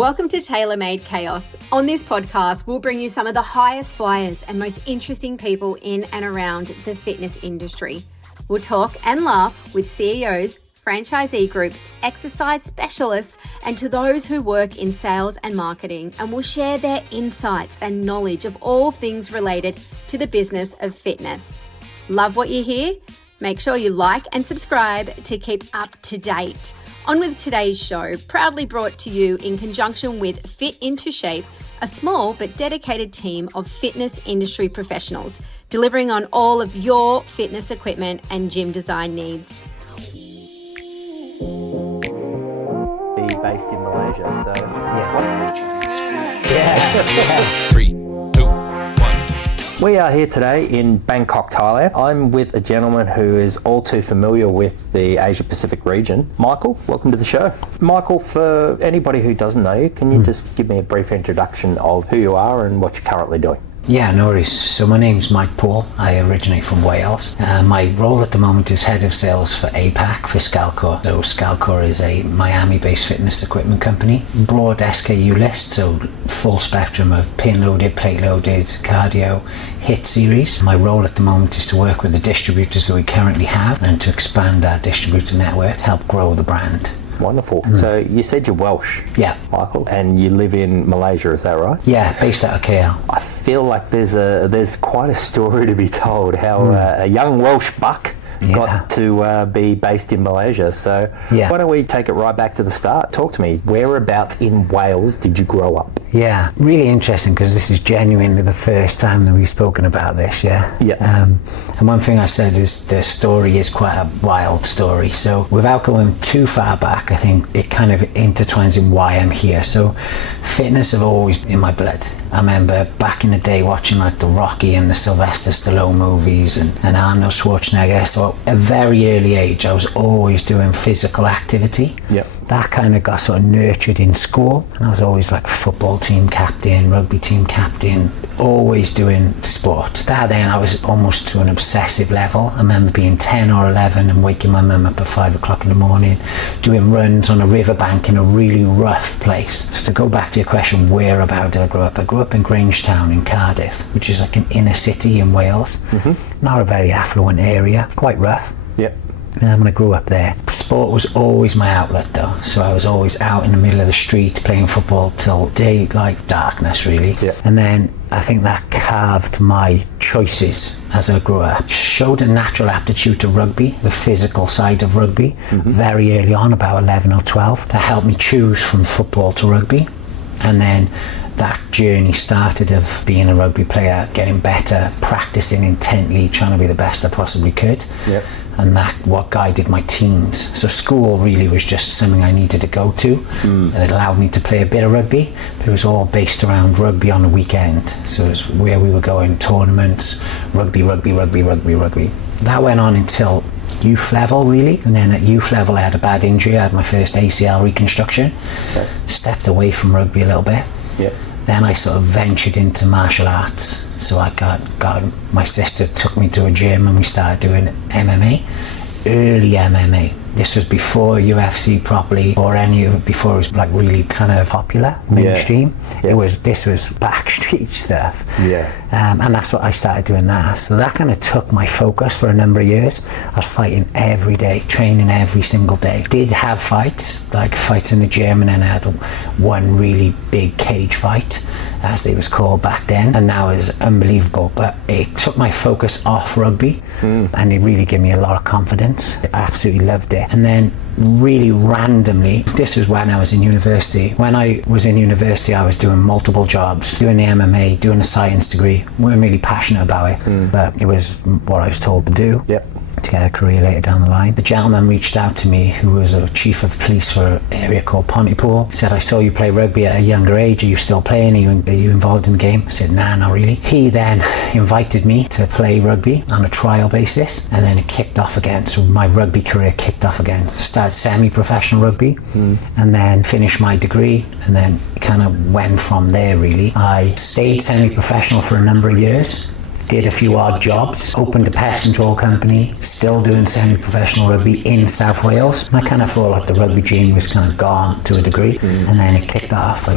Welcome to Tailor Made Chaos. On this podcast, we'll bring you some of the highest flyers and most interesting people in and around the fitness industry. We'll talk and laugh with CEOs, franchisee groups, exercise specialists, and to those who work in sales and marketing, and will share their insights and knowledge of all things related to the business of fitness. Love what you hear? Make sure you like and subscribe to keep up to date. On with today's show, proudly brought to you in conjunction with Fit Into Shape, a small but dedicated team of fitness industry professionals, delivering on all of your fitness equipment and gym design needs. Be based in Malaysia, so Yeah. 3, 2, 1. We are here today in Bangkok, Thailand. I'm with a gentleman who is all too familiar with the Asia Pacific region. Michael, welcome to the show. Michael, for anybody who doesn't know you, can you just give me a brief introduction of who you are and what you're currently doing? Yeah, no worries. So my name's Mike Paul. I originate from Wales. My role at the moment is head of sales for APAC for Scalcor. So Scalcor is a Miami-based fitness equipment company. Broad SKU list, so full spectrum of pin-loaded, plate-loaded, cardio, HIIT series. My role at the moment is to work with the distributors that we currently have and to expand our distributor network to help grow the brand. Wonderful. So you said you're Welsh, Yeah. Michael, and you live in Malaysia, is that right? Yeah, based out of KL. I feel like there's quite a story to be told how a young Welsh buck got to be based in Malaysia. So Yeah. why don't we take it right back to the start? Talk to me. Whereabouts in Wales did you grow up? Yeah, really interesting because this is genuinely the first time that we've spoken about this, yeah? Yeah. And one thing I said is the story is quite a wild story. So without going too far back, I think it kind of intertwines in why I'm here. So fitness have always been in my blood. I remember back in the day watching like the Rocky and the Sylvester Stallone movies and Arnold Schwarzenegger. So at a very early age, I was always doing physical activity. Yep. That kind of got sort of nurtured in school, and I was always like football team captain, rugby team captain, always doing sport. That then I was almost to an obsessive level. I remember being 10 or 11 and waking my mum up at 5 o'clock in the morning, doing runs on a riverbank in a really rough place. So to go back to your question, whereabout did I grow up? I grew up in Grangetown in Cardiff, which is like an inner city in Wales. Not a very affluent area, quite rough. Yep. When I grew up there, sport was always my outlet though, so I was always out in the middle of the street playing football till daylight darkness really. Yeah. And then I think that carved my choices as I grew up. Showed a natural aptitude to rugby, the physical side of rugby, very early on, about 11 or 12. That helped me choose from football to rugby. And then that journey started of being a rugby player, getting better, practicing intently, trying to be the best I possibly could. Yep. And that what guided my teens. So school really was just something I needed to go to. And it allowed me to play a bit of rugby, but it was all based around rugby on the weekend. So it was where we were going, tournaments, rugby. That went on until youth level really, and then at youth level I had a bad injury. I had my first ACL reconstruction. Stepped away from rugby a little bit. Yep. Then I sort of ventured into martial arts. So I got my sister took me to a gym and we started doing MMA, early MMA. This was before UFC properly or before it was like really kind of popular, mainstream. Yeah. This was backstreet stuff. Yeah. And that's what I started doing that. So that kind of took my focus for a number of years. I was fighting every day, training every single day. Did have fights, like fights in the gym, and then I had one really big cage fight, as it was called back then, and now is unbelievable. But it took my focus off rugby and it really gave me a lot of confidence. I absolutely loved it. And then really randomly, this was when I was in university. When I was in university, I was doing multiple jobs, doing the MMA, doing a science degree. Weren't really passionate about it, but it was what I was told to do. Yep. To get a career later down the line. The gentleman reached out to me who was a chief of police for an area called Pontypool. He said, I saw you play rugby at a younger age. Are you still playing? Are you involved in the game? I said, nah, not really. He then invited me to play rugby on a trial basis, and then it kicked off again. So my rugby career kicked off again. Started semi-professional rugby and then finished my degree, and then kind of went from there really. I stayed semi-professional for a number of years. did a few odd jobs, opened a pest control company, still doing semi-professional rugby in South Wales. And I kind of felt like the rugby dream was kind of gone to a degree. And then it kicked off. I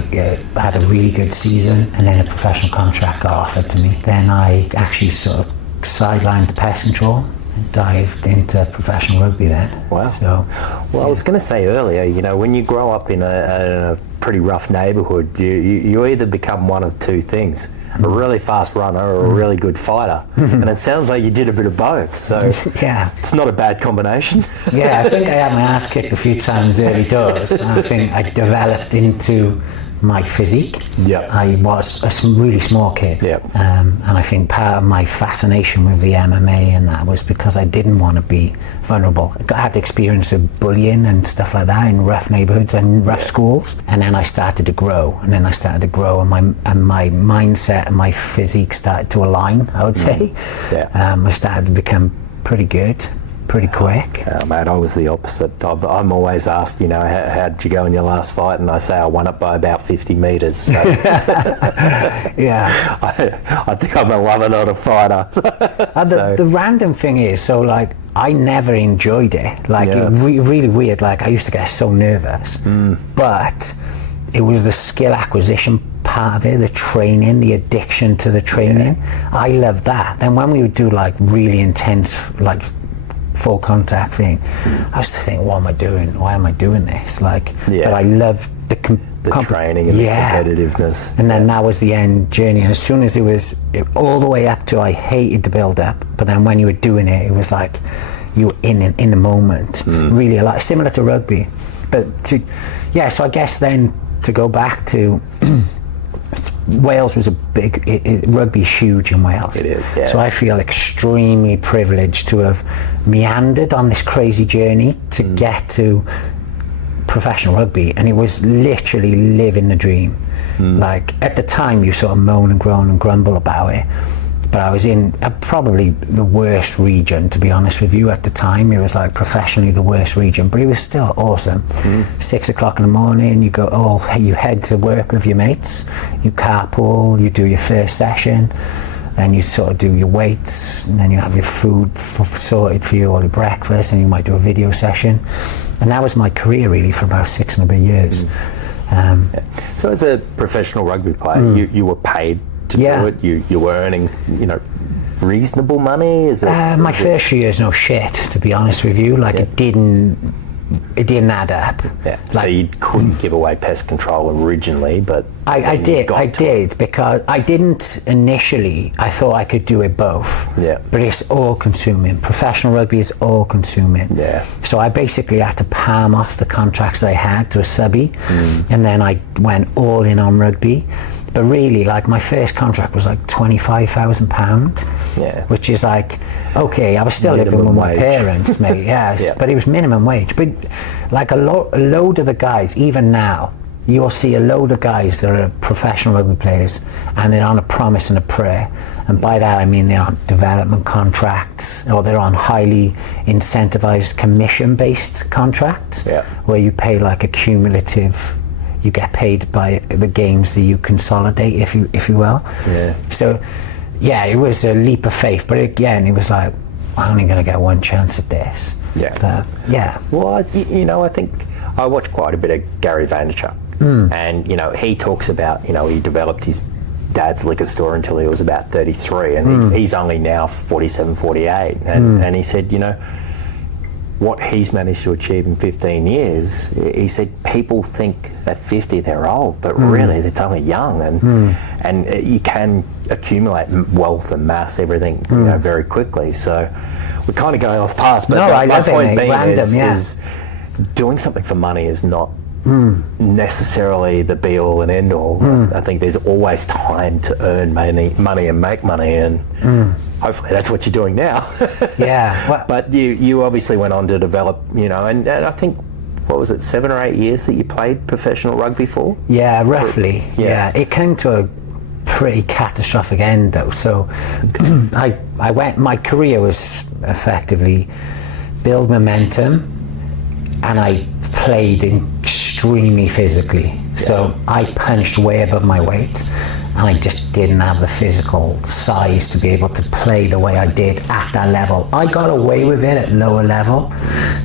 had a really good season, and then a professional contract got offered to me. Then I actually sort of sidelined the pest control and dived into professional rugby then. Wow. So, well, I was going to say earlier, you know, when you grow up in a pretty rough neighbourhood, you either become one of two things: a really fast runner or a really good fighter. And it sounds like you did a bit of both, so yeah, it's not a bad combination. Yeah, I think I had my ass kicked a few times early doors, and I think I developed into my physique. Yep. I was a really small kid. Yep. And I think part of my fascination with the MMA and that was because I didn't want to be vulnerable. I had experience of bullying and stuff like that in rough neighborhoods and rough schools. And then I started to grow, and my mindset and my physique started to align, I would say. Yeah. I started to become pretty good, pretty quick. Mate, I was the opposite. I'm always asked, you know, how did you go in your last fight? And I say I won it by about 50 metres. So. Yeah. I think I'm a lover, not a fighter. The random thing is, so like, I never enjoyed it. Like, Yeah. really weird. Like, I used to get so nervous. But it was the skill acquisition part of it, the training, the addiction to the training. Yeah. I loved that. Then when we would do like really intense, like, full contact thing, I used to think, what am I doing? Why am I doing this? Like, yeah. But I loved the training and the competitiveness. And then that was the end journey. And as soon as it was all the way up to, I hated the build up, but then when you were doing it, it was like you were in the moment, really a lot similar to rugby. But so I guess then to go back to Wales was a big, rugby's huge in Wales. It is, yeah. So I feel extremely privileged to have meandered on this crazy journey to get to professional rugby, and it was literally living the dream. Like, at the time you sort of moan and groan and grumble about it, but I was in probably the worst region, to be honest with you. At the time it was like professionally the worst region, but it was still awesome. 6 o'clock in the morning, you you head to work with your mates, you carpool, you do your first session, then you sort of do your weights, and then you have your food sorted for you, all your breakfast, and you might do a video session. And that was my career really for about 6 and a bit years. So as a professional rugby player, you were paid to do it. You were earning, you know, reasonable money. My first few years, no shit, to be honest with you. Like, it didn't add up. Yeah. Like, so you couldn't give away pest control originally, but I did because I didn't initially. I thought I could do it both. Yeah. But it's all consuming. Professional rugby is all consuming. Yeah. So I basically had to palm off the contracts I had to a subby, and then I went all in on rugby. But really, like, my first contract was like £25,000, which is like, okay, I was still living with my parents, mate, but it was minimum wage. But like a load of the guys, even now, you'll see a load of guys that are professional rugby players, and they're on a promise and a prayer. And by that I mean they're on development contracts, or they're on highly incentivized commission-based contracts, where you pay like a cumulative. You get paid by the games that you consolidate, if you will. Yeah. So, it was a leap of faith. But again, it was like, I'm only going to get one chance at this. Yeah. But, well, you know, I think I watched quite a bit of Gary Vaynerchuk, and you know, he talks about, you know, he developed his dad's liquor store until he was about 33, and he's only now 47, 48, and he said, you know, what he's managed to achieve in 15 years, he said people think at 50 they're old, but really it's only young, and you can accumulate wealth and mass, everything, you know, very quickly. So we're kind of going off path, but my point being is doing something for money is not necessarily the be all and end all. I think there's always time to earn money and make money, and hopefully that's what you're doing now. But you obviously went on to develop, you know, and I think, what was it, 7 or 8 years that you played professional rugby for? Yeah, roughly. It came to a pretty catastrophic end though. So I went, my career was effectively build momentum, and I played extremely physically. So I punched way above my weight. and I just didn't have the physical size to be able to play the way I did at that level. I got away with it at lower level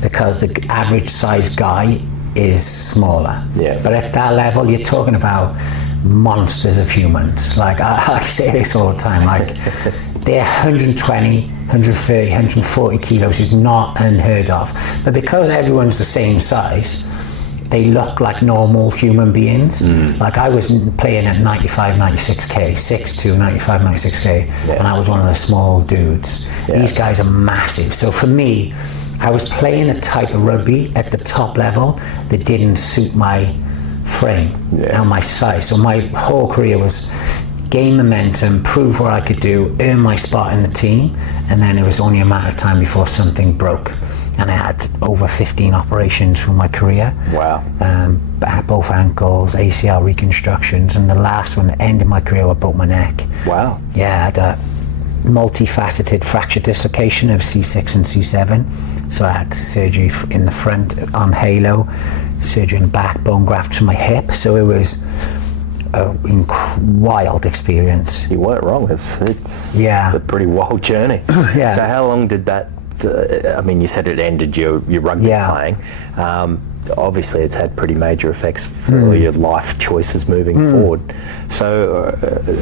because the average size guy is smaller. Yeah. But at that level, you're talking about monsters of humans. Like I say this all the time, like they're 120, 130, 140 kilos is not unheard of. But because everyone's the same size, they look like normal human beings. Like I was playing at 95, 96k, 6'2", 95, 96k, and I was one of the small dudes. These guys are massive. So for me, I was playing a type of rugby at the top level that didn't suit my frame and my size. So my whole career was gain momentum, prove what I could do, earn my spot in the team, and then it was only a matter of time before something broke. And I had over 15 operations through my career. Wow. Both ankles, ACL reconstructions, and the last one that ended my career, I broke my neck. Wow. Yeah, I had a multifaceted fracture dislocation of C6 and C7. So I had surgery in the front on halo, surgery in the back, bone grafts from my hip. So it was a wild experience. You weren't wrong. It's a pretty wild journey. Yeah. So how long did that, I mean, you said it ended your rugby playing. Obviously it's had pretty major effects for your life choices moving forward. So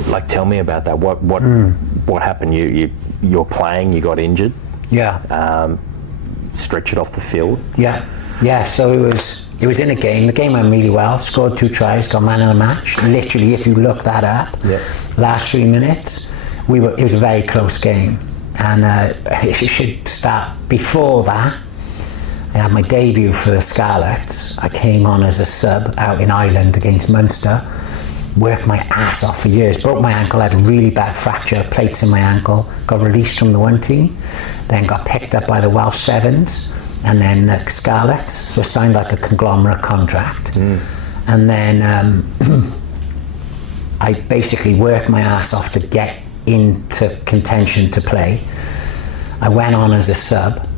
like, tell me about that. What happened? You're playing, you got injured. Yeah. Stretch it off the field. Yeah. So it was in a game. The game went really well. Scored 2 tries, got man of the match. Literally, if you look that up, last 3 minutes, it was a very close game. And if you should start before that, I had my debut for the Scarlets. I came on as a sub out in Ireland against Munster. Worked my ass off for years. Broke my ankle, had a really bad fracture, plates in my ankle. Got released from the 1 team. Then got picked up by the Welsh Sevens. And then the Scarlets. So I signed like a conglomerate contract. And then I basically worked my ass off to get into contention to play. I went on as a sub,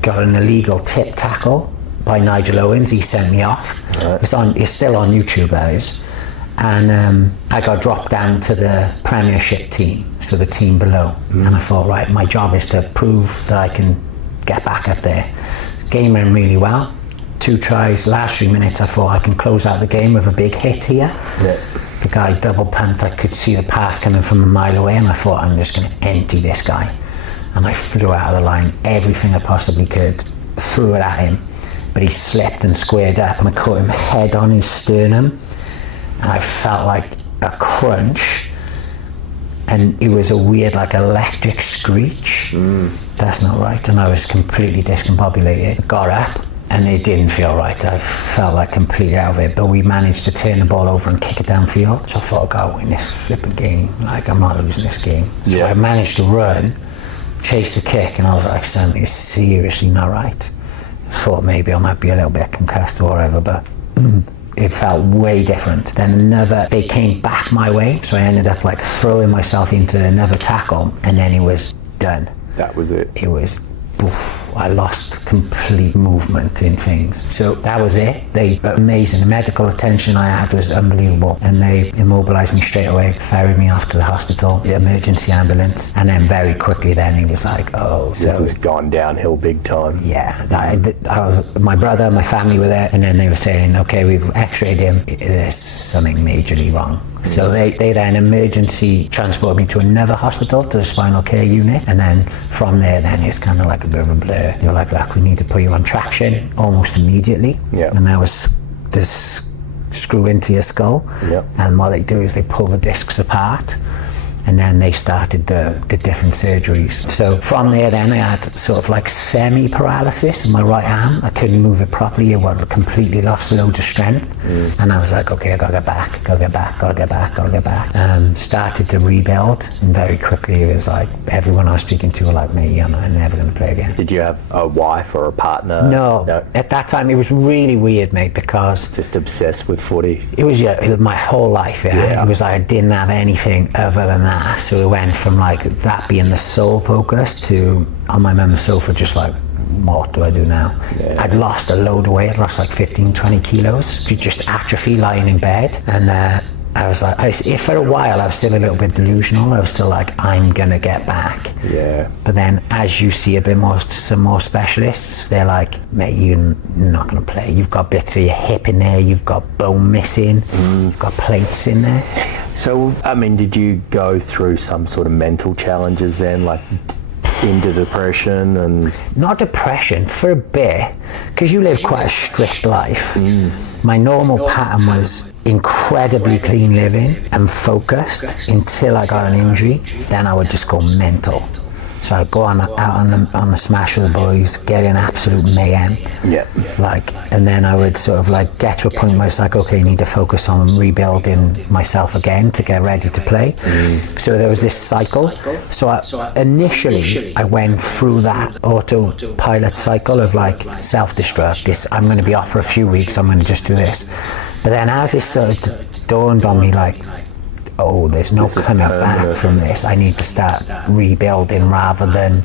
got an illegal tip tackle by Nigel Owens. He sent me off. Right. It's still on YouTube, that is. And I got dropped down to the Premiership team, so the team below. And I thought, right, my job is to prove that I can get back up there. Game went really well. 2 tries, last 3 minutes, I thought I can close out the game with a big hit here. The guy double pumped, I could see the pass coming from a mile away, and I thought, I'm just going to empty this guy. And I flew out of the line, everything I possibly could, threw it at him, but he slipped and squared up, and I caught him head on his sternum, and I felt like a crunch, and it was a weird, like, electric screech. That's not right, and I was completely discombobulated. I got up, and it didn't feel right. I felt like completely out of it, but we managed to turn the ball over and kick it downfield. So I thought, I'll win this flipping game. Like, I'm not losing this game. So I managed to run, chase the kick, and I was like, something is seriously not right. I thought maybe I might be a little bit concussed or whatever, but it felt way different. Then they came back my way, so I ended up like throwing myself into another tackle, and then it was done. That was it. It was, I lost complete movement in things. So that was it. Amazing. The medical attention I had was unbelievable. And they immobilized me straight away, ferried me off to the hospital, the emergency ambulance. And then very quickly then he was like, this has gone downhill big time. Yeah. My brother, my family were there, and then they were saying, okay, we've x-rayed him. There's something majorly wrong. So they then emergency transported me to another hospital, to the spinal care unit, and then from there then it's kind of like a bit of a blur. You're like, look, we need to put you on traction almost immediately. And that was this screw into your skull, and what they do is they pull the discs apart, and then they started the different surgeries. So from there then I had sort of like semi-paralysis in my right arm. I couldn't move it properly. I completely lost loads of strength. And I was like, okay, I gotta get back. Started to rebuild, and very quickly it was like everyone I was speaking to were like, me, I'm never gonna play again. Did you have a wife or a partner? No. At that time it was really weird, mate, because just obsessed with footy. It was my whole life. It was like I didn't have anything other than that. So it went from like that being the sole focus to on my mum's sofa just like, what do I do now? I'd lost a load of weight. I'd lost like 15, 20 kilos. Just atrophy lying in bed. And I was like, for a while I was still a little bit delusional. I was still like, I'm gonna get back. Yeah. But then as you see some more specialists, they're like, mate, you're not gonna play. You've got bits of your hip in there, you've got bone missing, you've got plates in there. So, I mean, did you go through some sort of mental challenges then, like into depression and... Not depression, for a bit, because you live quite a strict life. My normal pattern was incredibly clean living and focused until I got an injury. Then I would just go mental. So I'd go out on the smash with the boys, get in absolute mayhem. Yeah. And then I would sort of like get to a point where it's like, okay, I need to focus on rebuilding myself again to get ready to play. So there was this cycle. So initially I went through that autopilot cycle of like self-destruct. I'm going to be off for a few weeks, I'm going to just do this. But then as it sort of dawned on me, like, oh, there's no coming back from this. I need to start rebuilding rather than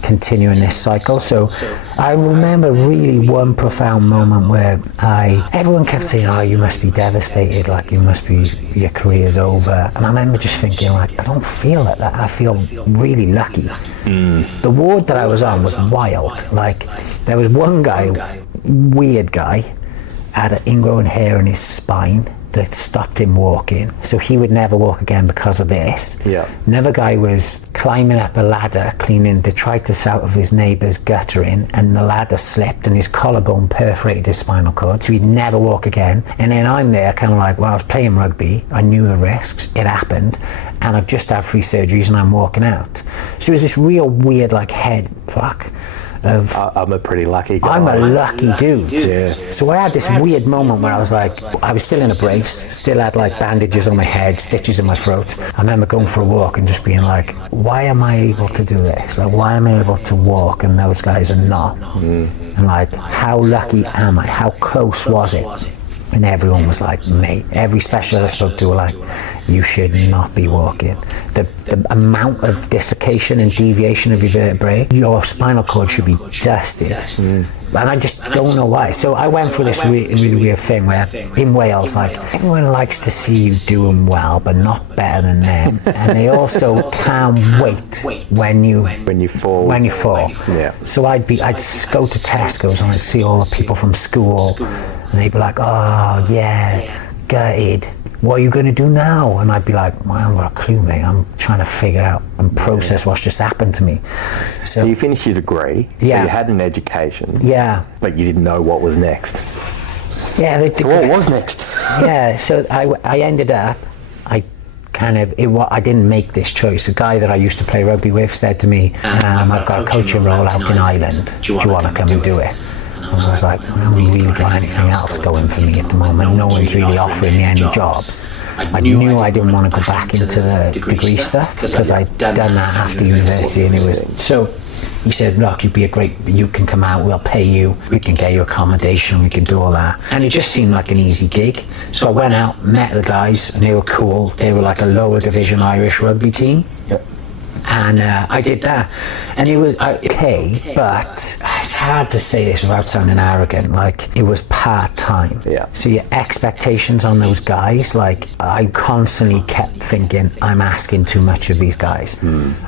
continuing this cycle. So I remember really one profound moment where everyone kept saying, oh, you must be devastated, like your career's over. And I remember just thinking, like, I don't feel like that. I feel really lucky. The ward that I was on was wild. Like, there was one guy, weird guy, had ingrown hair in his spine that stopped him walking, so he would never walk again because of this. Yeah. Another guy was climbing up a ladder, cleaning detritus out of his neighbour's guttering, and the ladder slipped and his collarbone perforated his spinal cord, so he'd never walk again. And then I'm there kind of like, well, I was playing rugby, I knew the risks, it happened, and I've just had 3 surgeries and I'm walking out. So it was this real weird like head fuck of, I'm a pretty lucky guy. I'm a lucky dude. Yeah. So I had this weird moment where I was like, I was still in a brace, still had like bandages on my head, stitches in my throat. I remember going for a walk and just being like, why am I able to do this? Like, why am I able to walk and those guys are not? And like, how lucky am I? How close was it? And everyone was like, mate, every specialist I spoke to were like, you should not be walking. The amount of dislocation and deviation of your vertebrae, your spinal cord should be dusted. And I just don't know why. So I went through this really weird thing where in Wales, like, everyone likes to see you doing well, but not better than them. And they also can't wait when you fall. Yeah. So I'd go to Tesco's and I'd see all the people from school, and they'd be like, oh yeah, gutted. What are you going to do now? And I'd be like, well, I haven't got a clue, mate. I'm trying to figure out and process what's just happened to me. So you finished your degree. Yeah. So you had an education. Yeah. But you didn't know what was next. Yeah. So what was next? Yeah. So I ended up, I didn't make this choice. A guy that I used to play rugby with said to me, I've got a coaching role out in Ireland. Do you want to come and do it? And I was like, I haven't really got anything else going for me at the moment. No one's really offering me any jobs. I knew I didn't want to go back into the degree stuff because I'd done that after university, and it was so. He said, look, you can come out, we'll pay you, we can get you accommodation, we can do all that. And it just seemed like an easy gig. So I went out, met the guys, and they were cool. They were like a lower division Irish rugby team. Yep. And I did that, and it was okay, but it's hard to say this without sounding arrogant, like, it was part-time. Yeah. So your expectations on those guys, like, I constantly kept thinking, I'm asking too much of these guys.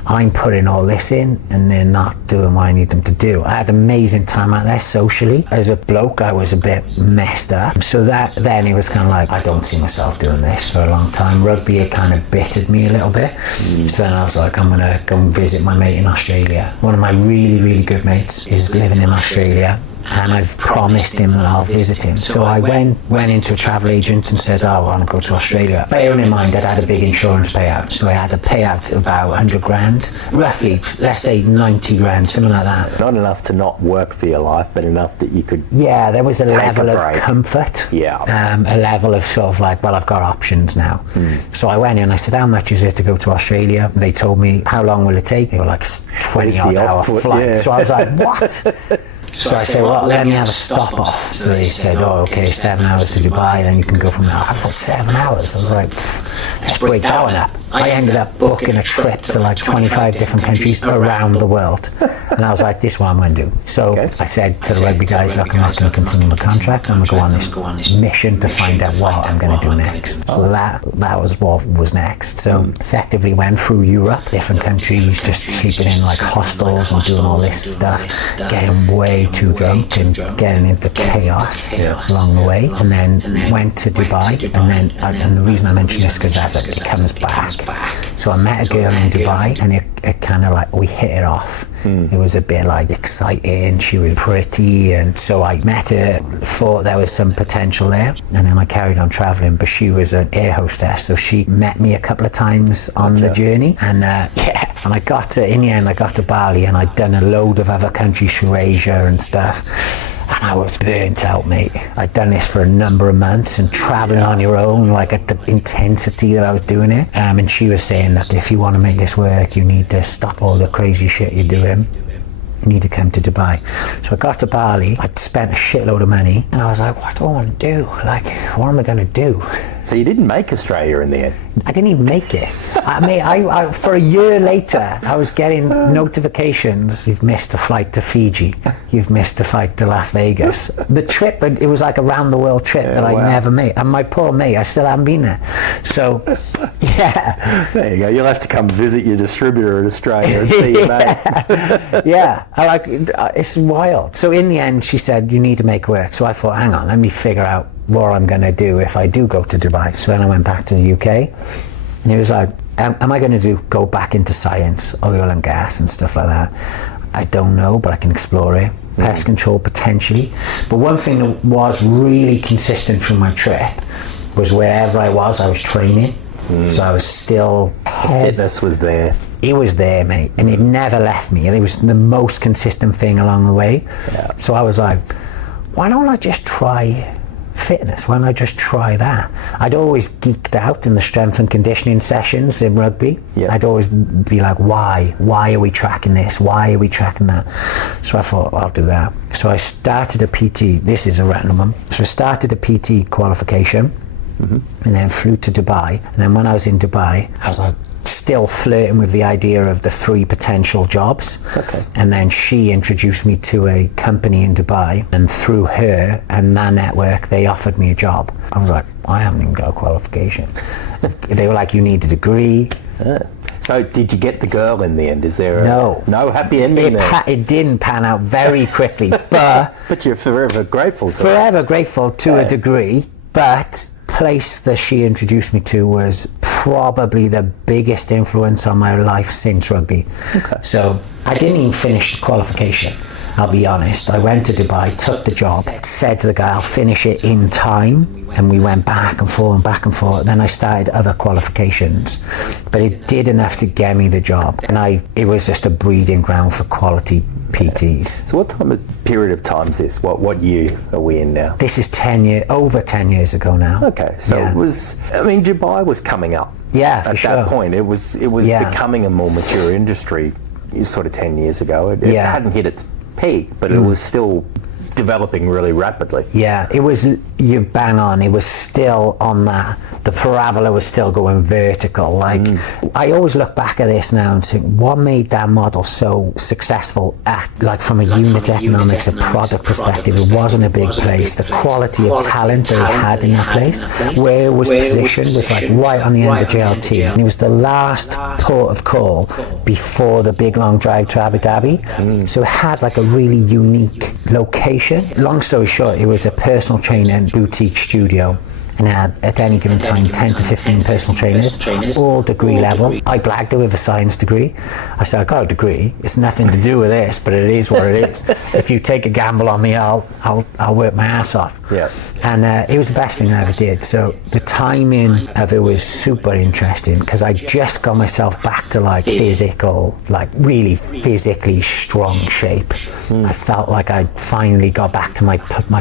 I'm putting all this in and they're not doing what I need them to do. I had an amazing time out there socially. As a bloke, I was a bit messed up. So then it was kind of like, I don't see myself doing this for a long time. Rugby had kind of bittered me a little bit. So then I was like, I'm gonna go and visit my mate in Australia. One of my really good mates is living in Australia, and I've promised him that I'll visit him. So I went into a travel agent and said, I want to go to Australia. Bearing in mind I'd had a big insurance payout, so I had a payout of about 100 grand, roughly, let's say 90 grand, something like that. Not enough to not work for your life, but enough that you could. Yeah, there was a level of comfort. Yeah. A level of sort of like, well, I've got options now. So I went in and I said, how much is it to go to Australia? They told me, how long will it take? They were like 20 odd hour flight. Yeah. So I was like, what? So I said, well, let me have a stop off. So they said, oh, okay, 7 hours to Dubai, then you can go from there. I've got 7 hours. I was like, let's break that one up. I ended up booking a trip to like 25 different countries around the world. And I was like, this is what I'm going to do. So I said to the rugby guys, look, I'm not going to continue the contract. I'm going to go on this mission to find out what I'm going to do next. So that was what was next. So effectively went through Europe, different countries, just sleeping in like hostels and doing all this stuff, getting way too drunk and getting into chaos along the way. And then went to Dubai. And the reason I mention this because as it comes back. So I met a girl in Dubai, and it kind of like, we hit it off. It was a bit like exciting, she was pretty, and so I met her, thought there was some potential there, and then I carried on travelling. But she was an air hostess, so she met me a couple of times on the journey, and and I got to Bali, and I'd done a load of other countries through Asia and stuff. And I was burnt out, mate. I'd done this for a number of months and traveling on your own, like at the intensity that I was doing it. And she was saying that if you want to make this work, you need to stop all the crazy shit you're doing. You need to come to Dubai. So I got to Bali. I'd spent a shitload of money, and I was like, what do I want to do? Like, what am I going to do? So you didn't make Australia in the end? I didn't even make it. I mean, I for a year later, I was getting notifications. You've missed a flight to Fiji. You've missed a flight to Las Vegas. The trip, it was like a round the world trip that I never made. And my poor mate, I still haven't been there. So, yeah. There you go. You'll have to come visit your distributor in Australia and see your mate. Yeah. It's wild. So in the end, she said, you need to make work. So I thought, hang on, let me figure out what I'm going to do if I do go to Dubai. So then I went back to the UK, and he was like, am I going to go back into science, oil and gas and stuff like that? I don't know, but I can explore it. Pest control potentially. But one thing that was really consistent through my trip was wherever I was training. So I was still... Fitness was there. It was there, mate, and it never left me. It was the most consistent thing along the way. Yeah. So I was like, why don't I just try fitness? Why don't I just try that? I'd always geeked out in the strength and conditioning sessions in rugby. Yeah. I'd always be like, why are we tracking this? Why are we tracking that? So I thought, I'll do that. So I started a PT. This is a random one. So I started a PT qualification, and then flew to Dubai. And then when I was in Dubai, I was like, still flirting with the idea of the 3 potential jobs. And then she introduced me to a company in Dubai, and through her and that network they offered me a job. I was like, I haven't even got a qualification. They were like, you need a degree. So did you get the girl in the end? Is there no happy ending there? It didn't pan out very quickly, but you're forever grateful to a degree. But place that she introduced me to was probably the biggest influence on my life since rugby. So I didn't even finish the qualification, I'll be honest. I went to Dubai, took the job, said to the guy, I'll finish it in time, and we went back and forth. Then I started other qualifications, but it did enough to get me the job, and it was just a breeding ground for quality PTs. So what period of time is this? What year are we in now? This is over 10 years ago now. Okay, so it was, I mean, Dubai was coming up. Yeah, for sure. At that point, it was becoming a more mature industry sort of 10 years ago. It hadn't hit its peak, but it was still developing really rapidly. Yeah, it was, you bang on, it was still on that, the parabola was still going vertical. Like, I always look back at this now and think, what made that model so successful from a unit economics, a product perspective? It wasn't a big place. The quality of talent that it had in that place, where it was positioned, was like right on the end of JLT. And it was the last port of call before the big long drive to Abu Dhabi. So it had like a really unique location. Long story short, it was a personal training boutique studio, and had at any given time 10 to 15 personal trainers, all degree level. I blagged it with a science degree. I said, I got a degree, it's nothing to do with this, but it is what it is. If you take a gamble on me, I'll work my ass off. Yeah. And it was the best thing I ever did. So the timing of it was super interesting, because I just got myself back to like physical, like really physically strong shape. I felt like I finally got back to my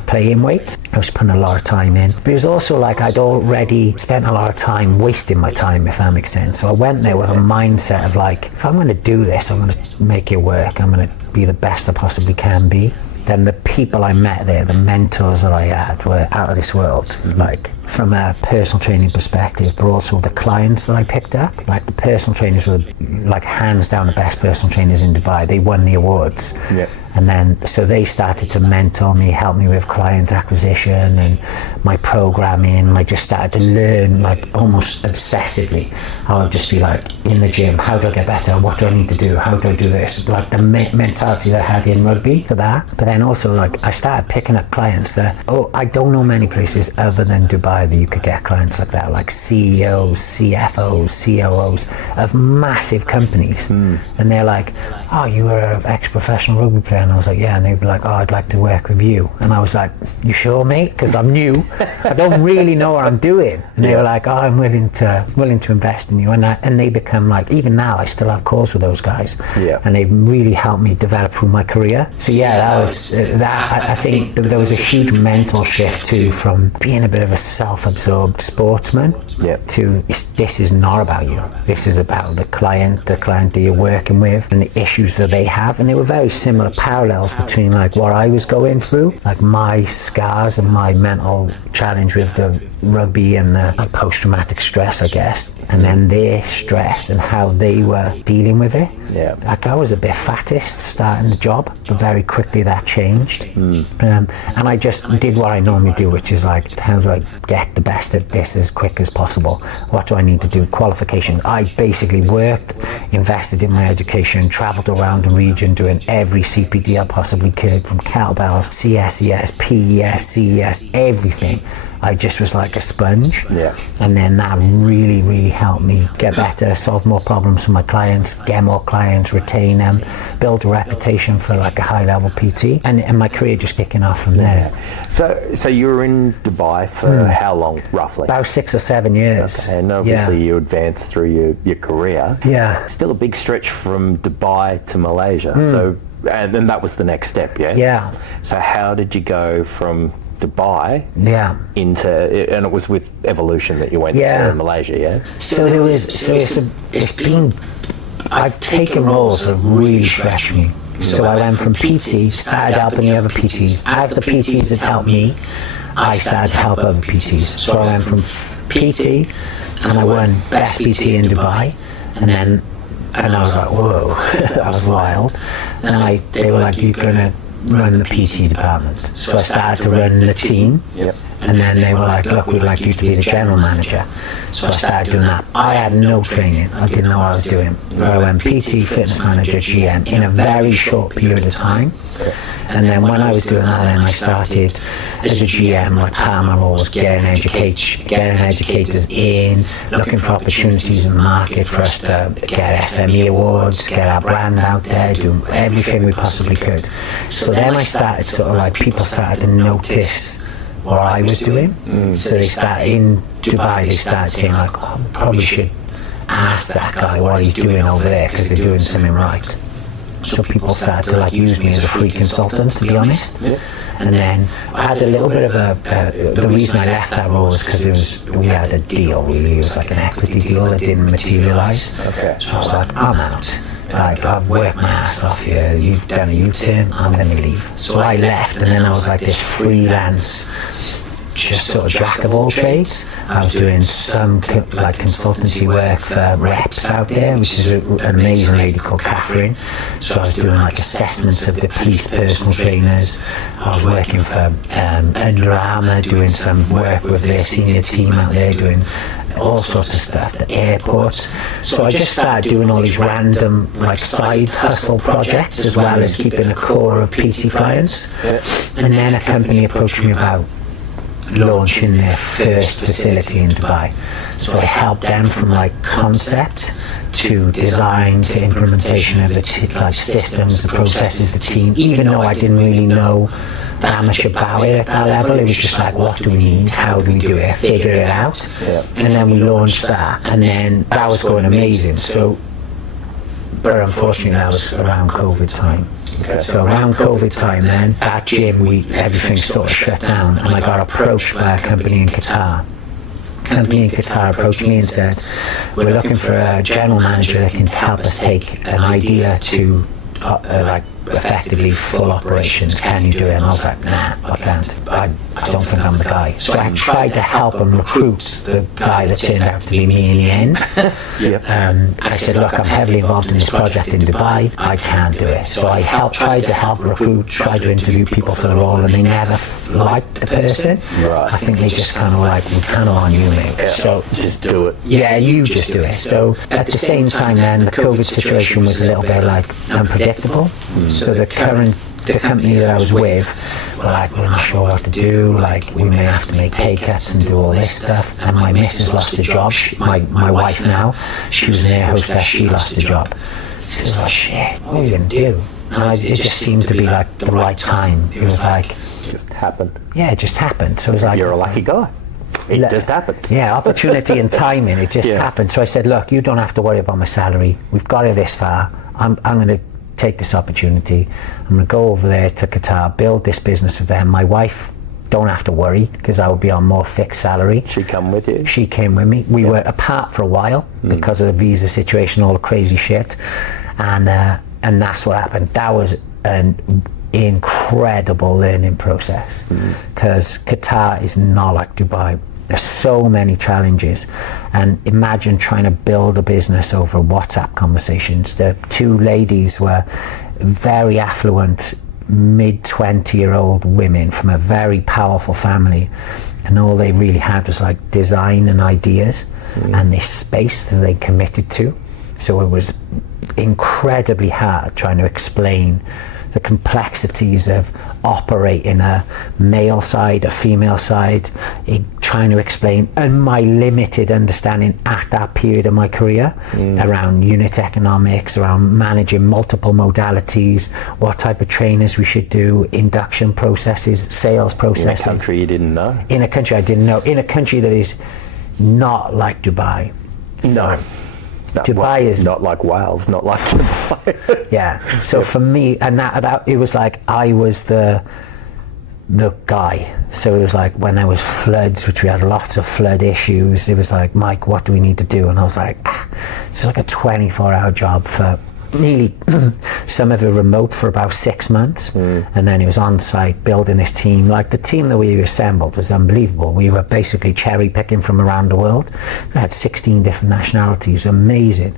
playing weight. I was putting a lot of time in, but it was also like I'd already spent a lot of time wasting my time, if that makes sense. So I went there with a mindset of like, if I'm going to do this, I'm going to make it work. I'm going to be the best I possibly can be. Then the people I met there, the mentors that I had, were out of this world. Like, from a personal training perspective, but also the clients that I picked up. Like the personal trainers were like hands down the best personal trainers in Dubai. They won the awards. Yep. And then, so they started to mentor me, help me with client acquisition and my programming. I just started to learn like almost obsessively. I would just be like in the gym, how do I get better? What do I need to do? How do I do this? Like the mentality that I had in rugby for that. But then also like I started picking up clients that, I don't know many places other than Dubai that you could get clients like that, like CEOs, CFOs, COOs of massive companies. And they're like, oh, you were an ex-professional rugby player. And I was like, yeah. And they'd be like, oh, I'd like to work with you. And I was like, you sure, mate? Because I'm new. I don't really know what I'm doing. And they were like, oh, I'm willing to invest in you. And they become like, even now, I still have calls with those guys. Yeah. And they've really helped me develop through my career. So yeah, that was that. I think there was a huge mental shift too, from being a bit of a self-absorbed sportsman to this is not about you. This is about the client that you're working with and the issues that they have. And they were very similar parallels between like what I was going through, like my scars and my mental challenge with the rugby and the like, post-traumatic stress, I guess, and then their stress and how they were dealing with it. Yeah. Like I was a bit fattest starting the job, but very quickly that changed. And I just did what I normally do, which is like, how do I get the best at this as quick as possible? What do I need to do? Qualification. I basically worked, invested in my education, traveled around the region doing every CPD I possibly could, from kettlebells, CSES, PES, CES, everything. I just was like a sponge. Yeah. And then that really, really helped me get better, solve more problems for my clients, get more clients, retain them, build a reputation for like a high level PT, and my career just kicking off from there. So you were in Dubai for how long, roughly? About 6 or 7 years. Okay, and obviously you advanced through your career. Yeah. Still a big stretch from Dubai to Malaysia. So, and then that was the next step, yeah? Yeah. So how did you go from Dubai into, and it was with Evolution that you went to Malaysia, yeah? So there was, it's been, I've taken roles that really stretched me. So I went from PT, started helping the other PTs. As the PTs had helped me, I started to help other PTs. So I went from PT, and I won Best PT in Dubai, and I was like, whoa, that was wild. And they were like, you're gonna run the PT department. So I started to run the team. Yep. And then they were like, look, we'd like you to be the general manager. So I started doing that. I had no training. I didn't know what I was doing. But I went PT, fitness manager, GM in a very short period of time. And then when I was doing that, then I started as a GM, like part of my role was getting educators in, looking for opportunities in the market for us to get SME awards, get our brand out there, do everything we possibly could. So then I started sort of like, people started to notice what I was doing. So they started in Dubai, they started saying like, oh, we probably should ask that guy what he's doing over there because they're doing something right. So people started to like use me as a free consultant, to be honest. And then I had a little bit of the reason I left that role was because we had a deal, really. It was like an equity deal that didn't materialise. Okay. So I was like, I'm out. Like, I've worked my ass off here, you've done a U-turn, I'm going to leave. So I left, and then I was like this freelance, just sort of jack of all trades. I was doing some like consultancy work for reps out there, which is an amazing lady called Catherine. So I was doing like assessments of the police personal trainers. I was working for Under Armour, doing some work with their senior team out there, doing all sorts of stuff, the airports. So I just started doing all these random like side hustle projects as well as keeping a core of PT clients. And then a company approached me about launching their first facility in Dubai. So I helped them from like concept to design to implementation of the like systems, the processes, the team, even though I didn't really know that much about it at that level. It was just like, what do we need? How do we do it? Figure it out. And then we launched that, and then that was going amazing. So, but unfortunately that was around COVID time. Okay. So around COVID time then, that gym, everything sort of shut down, and I got approached by a company in Qatar. Company in Qatar approached me and said, we're looking for a general manager that can help us take an idea to like effectively full operations. Can you do it? And I was like, nah, I can't. I don't think I'm the guy. So I tried to help him recruit the guy that turned out to be me in the end. I said, look, I'm heavily involved in this project in Dubai. I can't do it. So I tried to help recruit, tried to interview people for the role, and they never liked the person. Right. I think they just kind of like, we kind of on you, mate. Yeah. So just do it. yeah, you just do it. So at the same time then, the COVID situation was a little bit like unpredictable. So the company that I was with were like, we're not sure what to do, like we may have to make pay cuts and do all this stuff. And my missus lost a job. My wife now, she was an air hostess, she lost a job. She was like, shit, what are we going to do? And it just seemed to be like the right time. It was like, it just happened. Yeah, it just happened. So it was like, you're a lucky guy. It just happened. Yeah, opportunity and timing, it just happened. So I said, look, you don't have to worry about my salary. We've got it this far. I'm going to take this opportunity. I'm going to go over there to Qatar, build this business with them. My wife, don't have to worry, because I would be on more fixed salary. She come with you? She came with me. We were apart for a while because of the visa situation, all the crazy shit. And that's what happened. That was an incredible learning process, because Qatar is not like Dubai. There's so many challenges, and imagine trying to build a business over WhatsApp conversations. The two ladies were very affluent, mid-20-year-old women from a very powerful family, and all they really had was like design and ideas and this space that they committed to. So it was incredibly hard trying to explain the complexities of operating a male side, a female side, trying to explain, and my limited understanding at that period of my career around unit economics, around managing multiple modalities, what type of trainers we should do, induction processes, sales processes. In a country you didn't know? In a country I didn't know. In a country that is not like Dubai. No. Dubai is not like Wales, not like Dubai. Yeah. So for me, and that it was like I was the guy. So it was like when there was floods, which we had lots of flood issues, it was like, Mike, what do we need to do? And I was like, it's like a 24-hour job for nearly some of it remote for about 6 months, and then he was on site building this team. Like the team that we assembled was unbelievable. We were basically cherry picking from around the world. We had 16 different nationalities, amazing.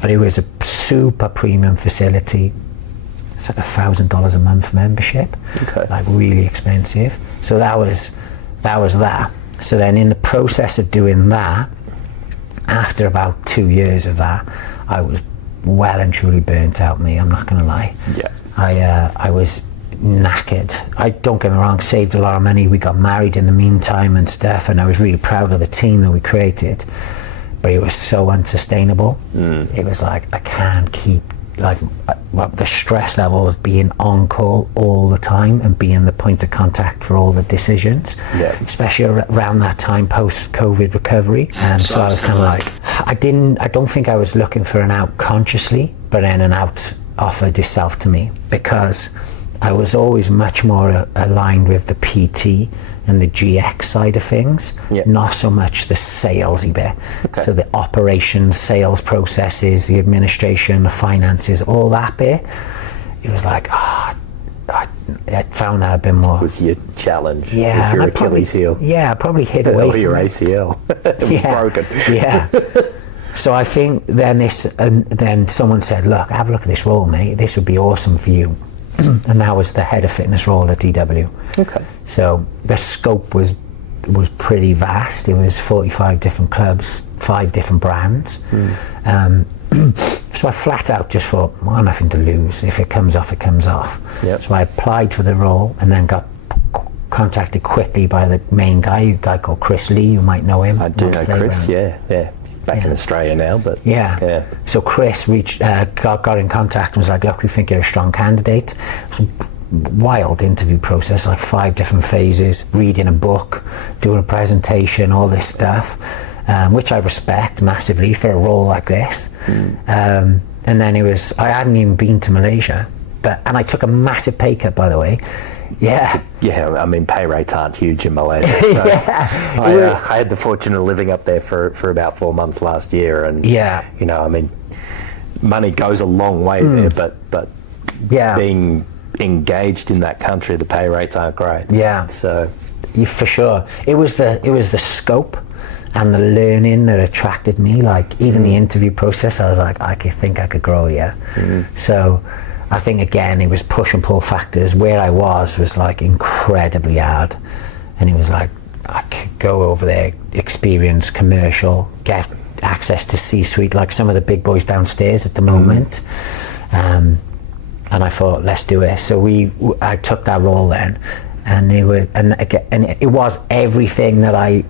But it was a super premium facility. It's like $1,000 a month membership, like really expensive. So that was that. So then in the process of doing that, after about 2 years of that, I was well and truly burnt out, me, I'm not gonna lie. I was knackered. I don't get me wrong, saved a lot of money, we got married in the meantime and stuff, and I was really proud of the team that we created, but it was so unsustainable. It was like, I can't keep like the stress level of being on call all the time and being the point of contact for all the decisions, especially around that time post-COVID recovery. And so I was kind of like, I don't think I was looking for an out consciously, but then an out offered itself to me, because I was always much more aligned with the PT and the GX side of things, not so much the salesy bit. So the operations, sales processes, the administration, the finances, all that bit, it was like, I found that a bit more. Was your challenge? Yeah. Was your Achilles heel? Yeah, I probably hid away from your ACL. It was broken. Yeah. So I think then someone said, look, have a look at this role, mate. This would be awesome for you. And that was the head of fitness role at DW. So the scope was pretty vast. It was 45 different clubs, 5 different brands. So I flat out just thought, well, I've nothing to lose. If it comes off, it comes off. So I applied for the role and then got contacted quickly by the main guy, a guy called Chris Lee. You might know him. I do know Chris, He's back in Australia now, but So Chris got in contact and was like, look, we think you're a strong candidate. It was a wild interview process, like 5 different phases, reading a book, doing a presentation, all this stuff, which I respect massively for a role like this. And then I hadn't even been to Malaysia, and I took a massive pay cut, by the way. I mean, pay rates aren't huge in Malaysia. So I had the fortune of living up there for about 4 months last year, and you know, I mean, money goes a long way there, but being engaged in that country, the pay rates aren't great. Yeah. So for sure, it was the scope and the learning that attracted me. Like even the interview process, I was like, I think I could grow here. So I think again, it was push and pull factors. Where I was like incredibly hard, and it was like I could go over there, experience commercial, get access to C-suite like some of the big boys downstairs at the moment. And I thought, let's do it. So I took that role then, and it was everything that I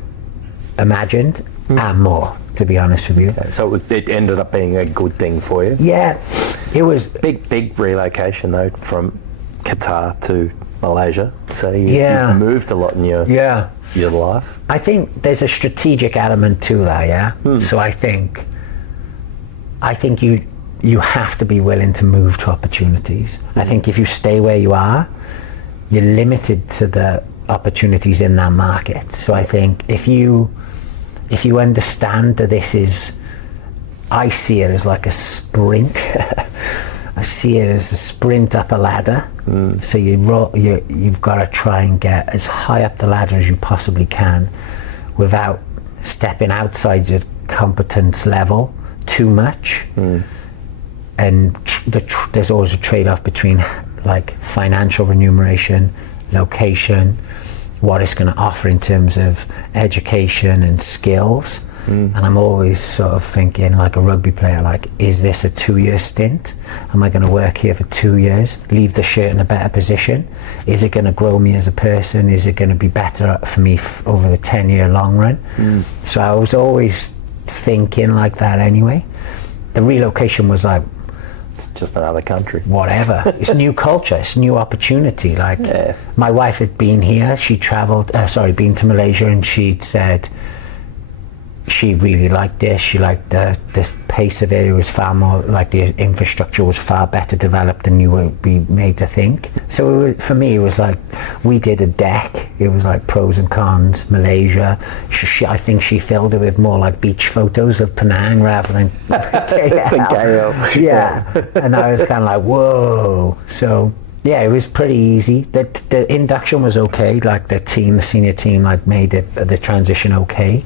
imagined and more, to be honest with you. Okay, so it ended up being a good thing for you. Yeah, it was big relocation though from Qatar to Malaysia. So you moved a lot in your life. I think there's a strategic element to that. Yeah. So I think you have to be willing to move to opportunities. I think if you stay where you are, you're limited to the opportunities in that market. So I think if you understand that I see it as like a sprint. I see it as a sprint up a ladder. So you've got to try and get as high up the ladder as you possibly can without stepping outside your competence level too much. And there's always a trade-off between like financial remuneration, location, what it's going to offer in terms of education and skills. And I'm always sort of thinking like a rugby player, like, is this a 2-year stint? Am I going to work here for 2 years, leave the shirt in a better position? Is it going to grow me as a person? Is it going to be better for me over the 10-year long run? So I was always thinking like that anyway. The relocation was like, it's just another country. Whatever. It's new culture. It's new opportunity. Like my wife had been here. She been to Malaysia, and she'd said she really liked this. She liked this pace of it. It was far more like the infrastructure was far better developed than you would be made to think. So for me, it was like we did a deck. It was like pros and cons. Malaysia. I think she filled it with more like beach photos of Penang rather than KL. Yeah. And I was kind of like, whoa. So yeah, it was pretty easy. The induction was okay. Like the senior team, like made the transition okay.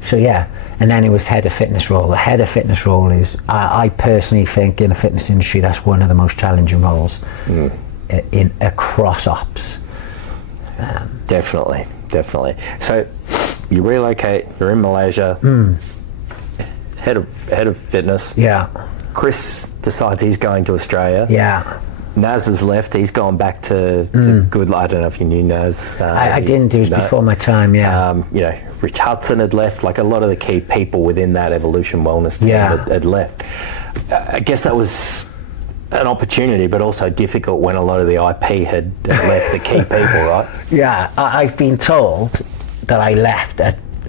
So yeah, and then it was head of fitness role. The head of fitness role is, I personally think in the fitness industry, that's one of the most challenging roles in across ops. Definitely. So you relocate, you're in Malaysia, head of fitness. Yeah. Chris decides he's going to Australia. Yeah. Naz has left. He's gone back to good. I don't know if you knew Naz. I didn't. It was before my time. Yeah. Rich Hudson had left. Like a lot of the key people within that evolution wellness team had left. I guess that was an opportunity, but also difficult when a lot of the IP had left the key people, right? Yeah. I've been told that I left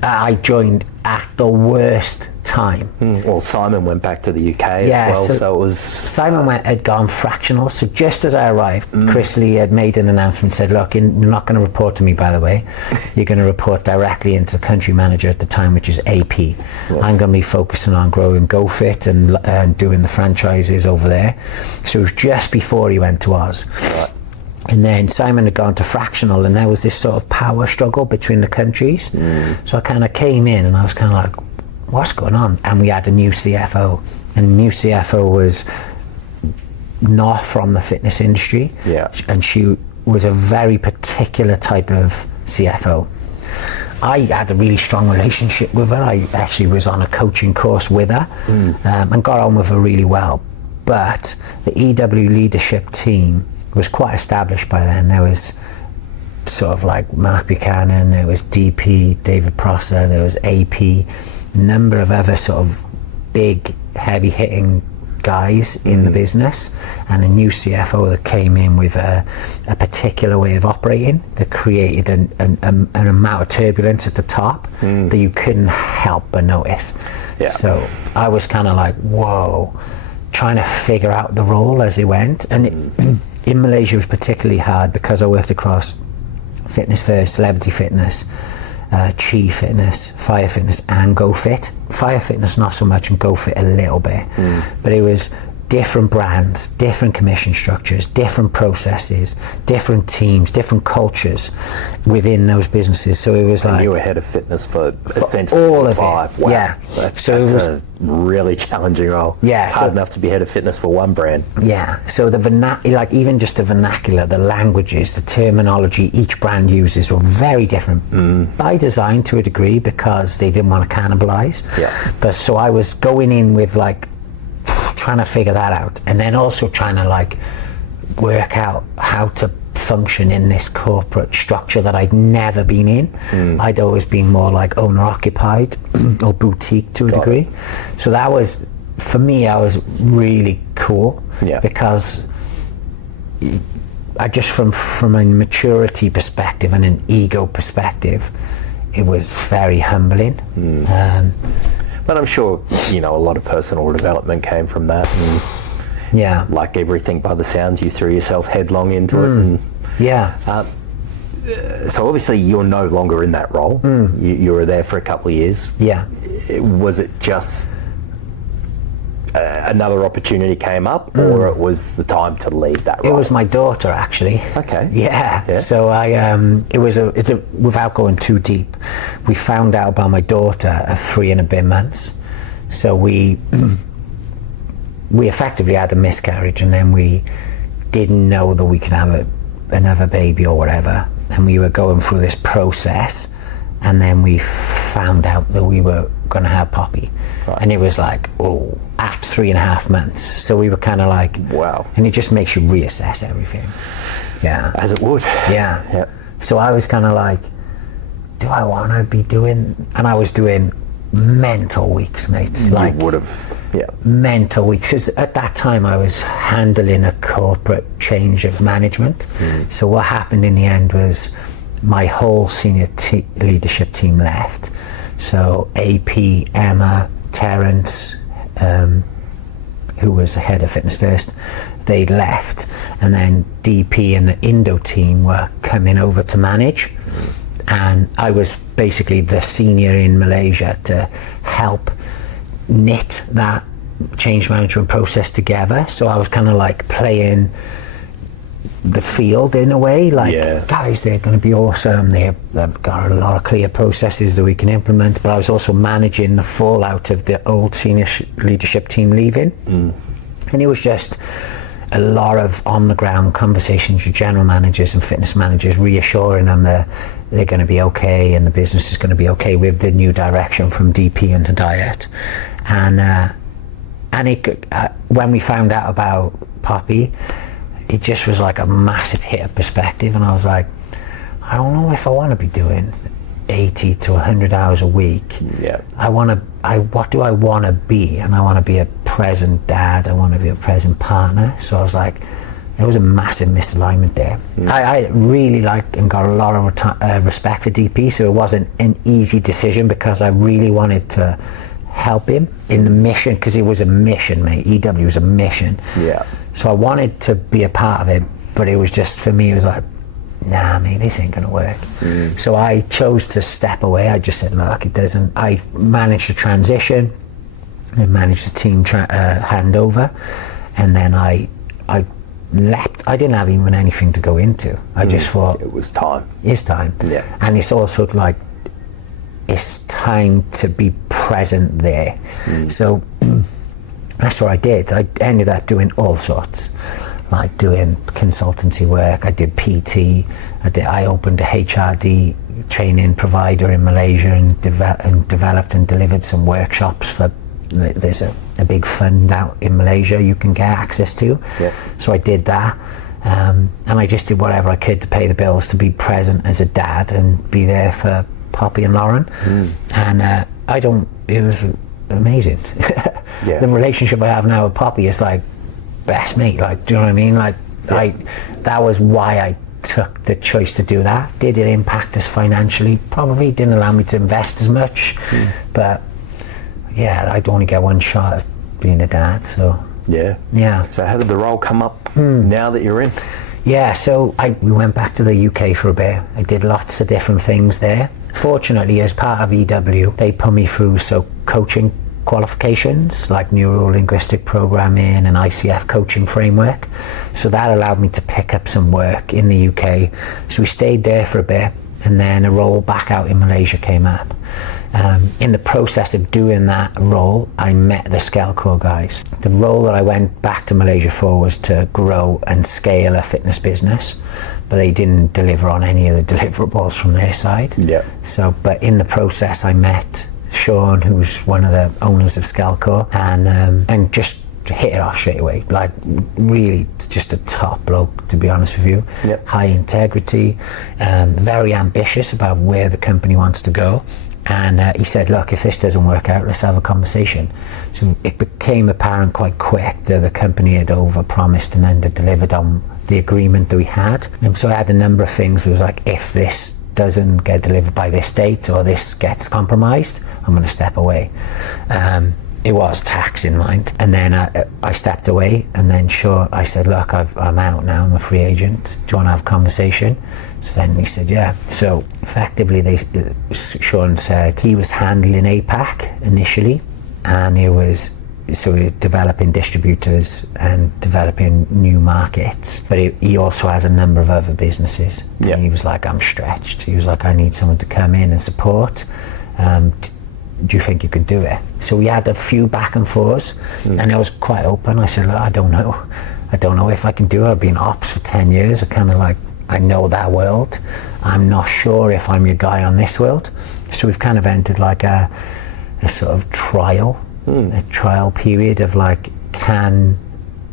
I joined at the worst time. Well, Simon went back to the UK as well, so it was... Simon had gone fractional, so just as I arrived, Chris Lee had made an announcement, said, look, you're not going to report to me, by the way. You're going to report directly into country manager at the time, which is AP. Right. I'm going to be focusing on growing GoFit and doing the franchises over there. So it was just before he went to Oz. Right. And then Simon had gone to fractional, and there was this sort of power struggle between the countries. So I kind of came in and I was kind of like, what's going on? And we had a new CFO, and the new CFO was not from the fitness industry. Yeah. And she was a very particular type of CFO. I had a really strong relationship with her. I actually was on a coaching course with her and got on with her really well. But the EW leadership team was quite established by then. There was sort of like Mark Buchanan, there was DP, David Prosser, there was AP, a number of other sort of big, heavy-hitting guys in the business, and a new CFO that came in with a particular way of operating that created an amount of turbulence at the top that you couldn't help but notice. Yeah. So I was kind of like, whoa, trying to figure out the role as it went. And in Malaysia it was particularly hard because I worked across Fitness First, Celebrity Fitness, Chi Fitness, Fire Fitness and GoFit. Fire Fitness not so much, and GoFit a little bit. But it was different brands, different commission structures, different processes, different teams, different cultures within those businesses. So it was like, you were head of fitness for essentially all of 5. it. Wow. Yeah. So it was a really challenging role. Yeah. It's hard enough to be head of fitness for one brand. Yeah. So the like even just the vernacular, the languages, the terminology each brand uses were very different by design to a degree, because they didn't want to cannibalize. Yeah. But so I was going in with like trying to figure that out, and then also trying to like work out how to function in this corporate structure that I'd never been in. I'd always been more like owner occupied or boutique to a degree. So that was, for me, I was really cool, because I just from a maturity perspective and an ego perspective, it was very humbling. But I'm sure, a lot of personal development came from that. And like everything, by the sounds, you threw yourself headlong into it. And, so obviously you're no longer in that role. You were there for a couple of years. Yeah. Was it just another opportunity came up, or it was the time to leave that role? It was my daughter, actually. Okay. Yeah. So without going too deep, we found out about my daughter at 3 and a bit months. So we effectively had a miscarriage, and then we didn't know that we could have another baby or whatever. And we were going through this process, and then we found out that we were going to have Poppy. Right. And it was like, at 3.5 months. So we were kind of like, wow. And it just makes you reassess everything. Yeah. As it would. Yeah. Yep. So I was kind of like, do I want to be doing, and I was doing mental weeks, mate. Like, you would have, mental weeks, because at that time I was handling a corporate change of management. So what happened in the end was my whole senior leadership team left. So AP, Emma, Terence, who was the head of Fitness First, they left, and then DP and the Indo team were coming over to manage, and I was basically the senior in Malaysia to help knit that change management process together. So I was kind of like playing the field in a way, like, guys, they're going to be awesome, they've got a lot of clear processes that we can implement, but I was also managing the fallout of the old senior leadership team leaving. And it was just a lot of on the ground conversations with general managers and fitness managers, reassuring them that they're going to be okay and the business is going to be okay with the new direction from DP into diet. And when we found out about Poppy, it just was like a massive hit of perspective, and I was like, I don't know if I want to be doing 80 to 100 hours a week. What do I want to be? And I want to be a present dad, I want to be a present partner. So I was like, there was a massive misalignment there. I really liked and got a lot of respect for DP, so it wasn't an easy decision, because I really wanted to help him in the mission, because it was a mission, mate. EW was a mission. So I wanted to be a part of it, but it was just, for me, it was like, nah, mate, this ain't gonna work. So I chose to step away. I just said, look, it doesn't. I managed the transition, I managed the team handover, and then I left. I didn't have even anything to go into. I just thought, it was time. It's time. And it's also like, it's time to be present there. So that's what I did. I ended up doing all sorts, like doing consultancy work. I did PT. I opened a HRD training provider in Malaysia, and developed and delivered some workshops for. There's a big fund out in Malaysia you can get access to. So I did that, and I just did whatever I could to pay the bills, to be present as a dad and be there for Poppy and Lauren. And it was amazing. The relationship I have now with Poppy is like best mate, like, do you know what I mean? Like, that was why I took the choice to do that. Did it impact us financially? Probably. Didn't allow me to invest as much, but I'd only get one shot at being a dad, so so how did the role come up now that you're in? So we went back to the UK for a bit. I did lots of different things there. Fortunately, as part of EW, they put me through coaching qualifications like neuro-linguistic programming and ICF coaching framework. So that allowed me to pick up some work in the UK. So we stayed there for a bit, and then a role back out in Malaysia came up. In the process of doing that role, I met the Skelcore guys. The role that I went back to Malaysia for was to grow and scale a fitness business, but they didn't deliver on any of the deliverables from their side. Yeah. So, but in the process, I met Sean, who's one of the owners of Skelcore, and just hit it off straight away. Like, really just a top bloke, to be honest with you. Yep. High integrity, very ambitious about where the company wants to go. And he said, look, if this doesn't work out, let's have a conversation. So it became apparent quite quick that the company had overpromised and under-delivered on the agreement that we had. And so I had a number of things. It was like, if this doesn't get delivered by this date or this gets compromised, I'm going to step away. It was tax in mind. And then I stepped away, and then I said, look, I'm out now, I'm a free agent. Do you want to have a conversation? So then he said, yeah. So effectively, Sean said he was handling APAC initially, and we were developing distributors and developing new markets. But he also has a number of other businesses. Yep. And he was like, I'm stretched. He was like, I need someone to come in and support. Do you think you could do it? So we had a few back and forths, and I was quite open. I said, look, I don't know if I can do it. I've been ops for 10 years. I know that world. I'm not sure if I'm your guy on this world. So we've kind of entered like a sort of trial, a trial period of like, can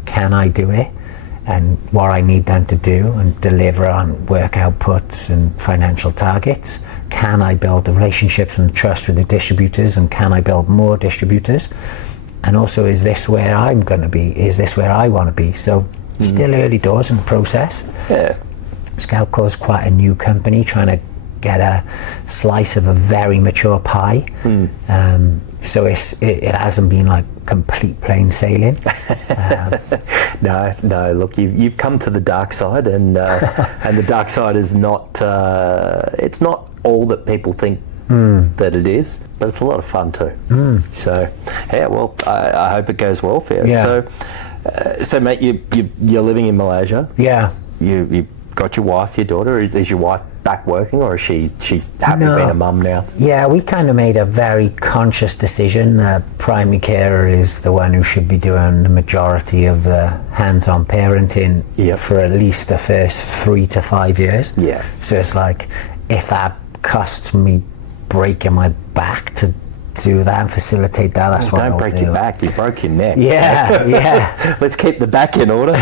I do it? And what I need them to do and deliver on work outputs and financial targets. Can I build the relationships and trust with the distributors, and can I build more distributors? And also, is this where I'm going to be? Is this where I want to be? So still early doors in the process. Yeah. Skelcore is quite a new company, trying to get a slice of a very mature pie. So it hasn't been like complete plain sailing. No. Look, you've come to the dark side, and the dark side is not. It's not all that people think that it is, but it's a lot of fun too. So, yeah. Well, I hope it goes well for you. Yeah. So mate, you're living in Malaysia. Yeah. You got your wife, your daughter. Is your wife back working, or is she happy being a mum now? Yeah, we kind of made a very conscious decision. Primary carer is the one who should be doing the majority of the hands-on parenting for at least the first 3 to 5 years. Yeah. So it's like, if that costs me breaking my back to do that and facilitate that, that's what I'll do. Don't break your back, you broke your neck. Yeah. Let's keep the back in order.